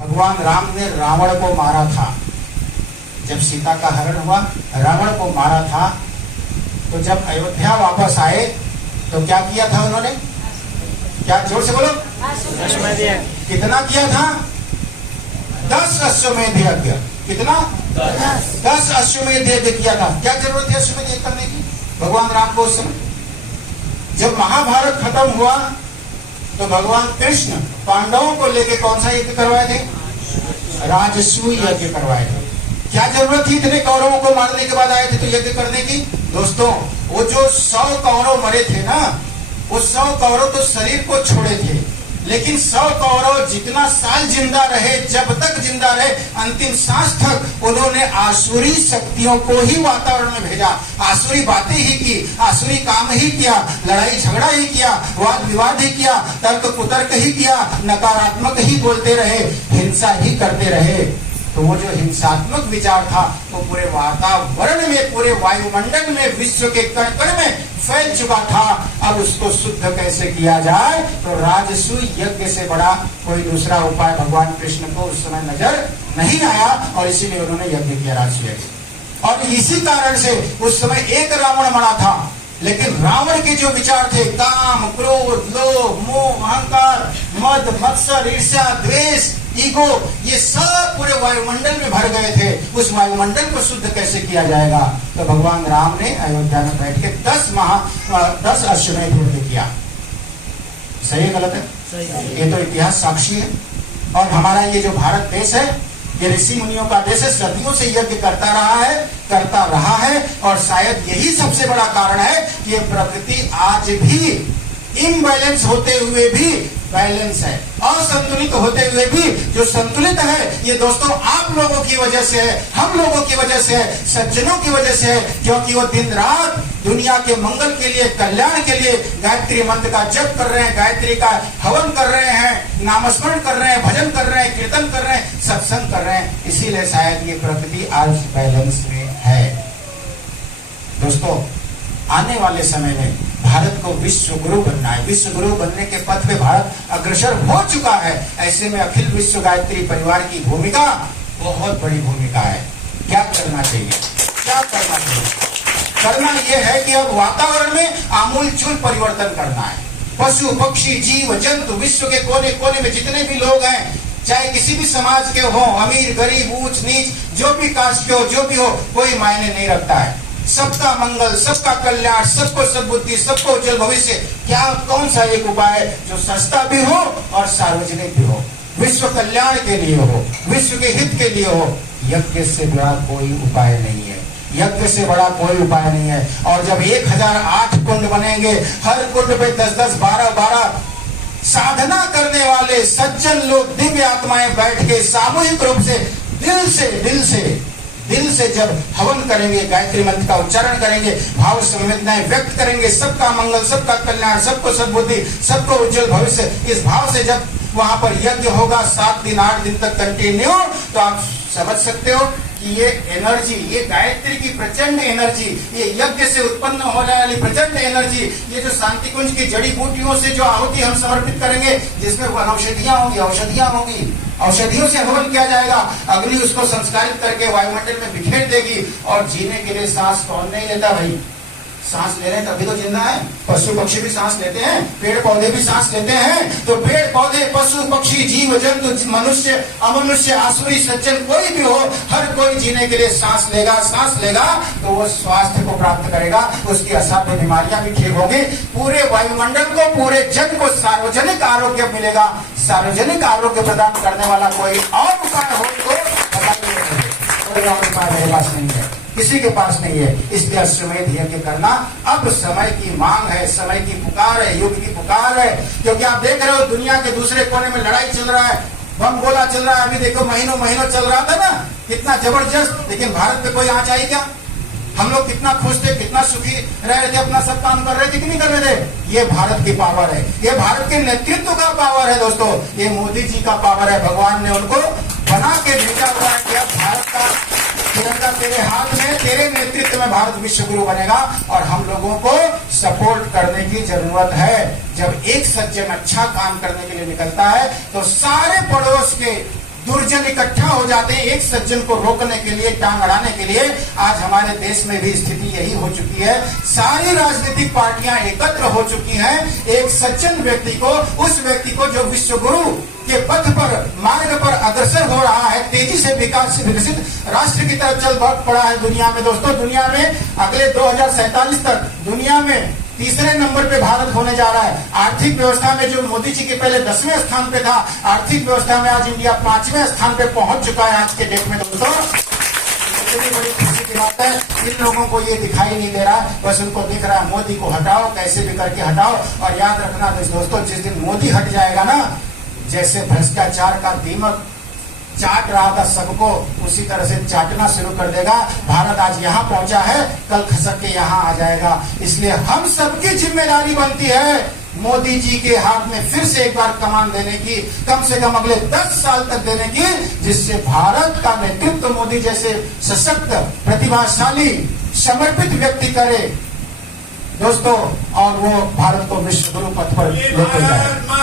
भगवान राम ने रावण को मारा था। जब सीता का हरण हुआ, रावण को मारा था, तो जब अयोध्या वापस आए तो क्या किया था उन्होंने? क्या, जोर से बोलो। कितना किया था? 10 अश्वमेध यज्ञ। कितना? 10 अश्वमेध यज्ञ किया था। क्या जरूरत है अश्वमेध यज्ञ करने की भगवान राम को? उस समय जब महाभारत खत्म हुआ तो भगवान कृष्ण पांडवों को लेके कौन सा यज्ञ करवाए थे? राजसूय यज्ञ करवाए थे। क्या जरूरत थी इतने कौरवों को मारने के बाद आए थे तो यज्ञ करने की? दोस्तों, वो जो 100 कौरव मरे थे ना, वो 100 कौरव तो शरीर को छोड़े थे, लेकिन 100 कौरव जितना साल जिंदा रहे, जब तक जिंदा रहे, अंतिम सांस तक उन्होंने आसुरी शक्तियों को ही वातावरण में भेजा, आसुरी बातें ही की, आसुरी काम ही किया, लड़ाई झगड़ा ही किया, वाद विवाद ही किया, तर्क कुतर्क ही किया, नकारात्मक ही बोलते रहे, हिंसा ही करते रहे। तो वो जो हिंसात्मक विचार था वो पूरे वातावरण में, पूरे वायुमंडल में, विश्व के कण कण में फैल चुका था। अब उसको शुद्ध कैसे किया जाए? तो राजसूय यज्ञ से बड़ा कोई दूसरा उपाय भगवान कृष्ण को उस समय नजर नहीं आया और इसीलिए उन्होंने यज्ञ किया, राजसूय यज्ञ। और इसी कारण से उस समय एक रावण मरा था, लेकिन रावण के जो विचार थे, काम, क्रोध, लोभ, मोह, अहंकार, मद, मत्सर, ईर्ष्या, द्वेष, ईगो, ये सब पूरे वायुमंडल में भर गए थे। उस वायुमंडल को शुद्ध कैसे किया जाएगा? तो भगवान राम ने अयोध्या में बैठ के 10 अश्वमेध यज्ञ किया। सही है गलत है? सही। ये तो इतिहास साक्षी है। और हमारा ये जो भारत देश है, ये ऋषि मुनियों का देश है, सदियों से यज्ञ करता रहा है और शायद यही सबसे बड़ा कारण है कि ये प्रकृति आज भी इम्बैलेंस होते हुए भी बैलेंस है, असंतुलित होते हुए भी जो संतुलित है, ये दोस्तों आप लोगों की वजह से है, हम लोगों की वजह से है, सज्जनों की वजह से है, क्योंकि वो दिन रात दुनिया के मंगल के लिए, कल्याण के लिए गायत्री मंत्र का जप कर रहे हैं, गायत्री का हवन कर रहे हैं, नामस्मरण कर रहे हैं, भजन कर रहे हैं, कीर्तन कर रहे हैं, सत्संग कर रहे हैं। इसीलिए शायद ये प्रकृति आज बैलेंस में है। दोस्तों, आने वाले समय में भारत को विश्व गुरु बनना है। विश्व गुरु बनने के पथ पे भारत अग्रसर हो चुका है। ऐसे में अखिल विश्व गायत्री परिवार की भूमिका बहुत बड़ी भूमिका है। क्या करना चाहिए? क्या करना चाहिए? करना यह है कि अब वातावरण में आमूलचूल परिवर्तन करना है। पशु, पक्षी, जीव, जंतु, विश्व के कोने कोने में जितने भी लोग हैं, चाहे किसी भी समाज के हो, अमीर, गरीब, ऊंच नीच, जो भी कास्ट के हो, जो भी हो, कोई मायने नहीं रखता है। सबका मंगल, सबका कल्याण, सबको सद्बुद्धि, सबको उज्जवल भविष्य। क्या कौन सा एक उपाय है जो सस्ता भी हो और सार्वजनिक भी हो, विश्व कल्याण के लिए हो, विश्व के हित के लिए हो? यज्ञ से बड़ा कोई उपाय नहीं है। यज्ञ से बड़ा कोई उपाय नहीं है। और जब 1008 कुंड बनेंगे, हर कुंड पे 10-10, 12-12 साधना करने वाले सज्जन लोग, दिव्य आत्माएं बैठ के सामूहिक रूप से दिल से जब हवन करेंगे, गायत्री मंत्र का उच्चारण करेंगे, भाव संवेदनाएं व्यक्त करेंगे, सबका मंगल, सबका कल्याण, सबको सद्बुद्धि, सबको उज्जवल भविष्य, इस भाव से जब वहां पर यज्ञ होगा 7 दिन 8 दिन तक कंटिन्यू, तो आप समझ सकते हो कि ये एनर्जी, ये गायत्री की प्रचंड एनर्जी, ये यज्ञ से उत्पन्न होने वाली प्रचंड एनर्जी, ये जो शांति कुंज की जड़ी बूटियों से जो आहुति हम समर्पित करेंगे, जिसमें औषधियां होंगी, औषधियों से हवन किया जाएगा, अग्नि उसको संस्कारित करके वायुमंडल में बिखेर देगी। और जीने के लिए सांस कौन नहीं लेता भाई? सांस ले रहे हैं तभी तो जिंदा है। पशु पक्षी भी सांस लेते हैं, पेड़ पौधे भी सांस लेते हैं। तो पेड़ पौधे, पशु पक्षी, जीव जंतु, मनुष्य, अमनुष्य, आसुरी, सज्जन, कोई भी हो, हर कोई जीने के लिए सांस लेगा तो वो स्वास्थ्य को प्राप्त करेगा, उसकी असाध्य बीमारियां भी ठीक होगी। पूरे वायुमंडल को, पूरे जग को सार्वजनिक आरोग्य मिलेगा। सार्वजनिक आरोग्य प्रदान करने वाला कोई और उपाय हो तो बताइए। कोई और उपाय मेरे पास नहीं है, किसी के पास नहीं है। इसलिए अश्वमेध यज्ञ करना अब समय की मांग है, समय की पुकार है, युग की पुकार है। क्योंकि आप देख रहे हो दुनिया के दूसरे कोने में लड़ाई चल रहा है, बम गोला चल रहा है। अभी देखो महीनों चल रहा था ना, कितना जबरदस्त। लेकिन भारत पे कोई आँच आई क्या? हम लोग कितना खुश थे, कितना सुखी रह रहे थे, अपना सब काम कर रहे थे कि नहीं कर रहे थे? ये भारत की पावर है, ये भारत के नेतृत्व का पावर है दोस्तों, ये मोदी जी का पावर है। भगवान ने उनको बना के भेजा हुआ है कि अब भारत का तिरंगा तेरे हाथ में, तेरे नेतृत्व में भारत विश्व गुरु बनेगा। और हम लोगों को सपोर्ट करने की जरूरत है। जब एक सज्जन अच्छा काम करने के लिए निकलता है तो सारे पड़ोस के दुर्जन इकट्ठा हो जाते हैं एक सज्जन को रोकने के लिए, टांग अड़ाने के लिए। आज हमारे देश में भी स्थिति यही हो चुकी है। सारी राजनीतिक पार्टियां एकत्र हो चुकी हैं एक सज्जन व्यक्ति को, उस व्यक्ति को जो विश्व गुरु के पथ पर, मार्ग पर अग्रसर हो रहा है, तेजी से विकसित राष्ट्र की तरफ चल पड़ा है दुनिया में। दोस्तों, दुनिया में अगले 2047 तक दुनिया में तीसरे नंबर पे भारत होने जा रहा है। आर्थिक व्यवस्था में जो मोदी जी के पहले 10वें स्थान पे था, आर्थिक व्यवस्था में आज इंडिया 5वें स्थान पे पहुंच चुका है आज के डेट में। दोस्तों, बड़ी खुशी की बात है। इन लोगों को ये दिखाई नहीं दे रहा, बस उनको दिख रहा है मोदी को हटाओ, कैसे भी करके हटाओ। और याद रखना दोस्तों, जिस दिन मोदी हट जाएगा ना, जैसे भ्रष्टाचार का दीमक चाट रहा था सबको, उसी तरह से चाटना शुरू कर देगा। भारत आज यहाँ पहुंचा है, कल खसक के यहाँ आ जाएगा। इसलिए हम सबकी जिम्मेदारी बनती है मोदी जी के हाथ में फिर से एक बार कमान देने की, कम से कम अगले 10 साल तक देने की, जिससे भारत का नेतृत्व मोदी जैसे सशक्त, प्रतिभाशाली, समर्पित व्यक्ति करे दोस्तों, और वो भारत को विश्व गुरु पथ पर लेकर जाए।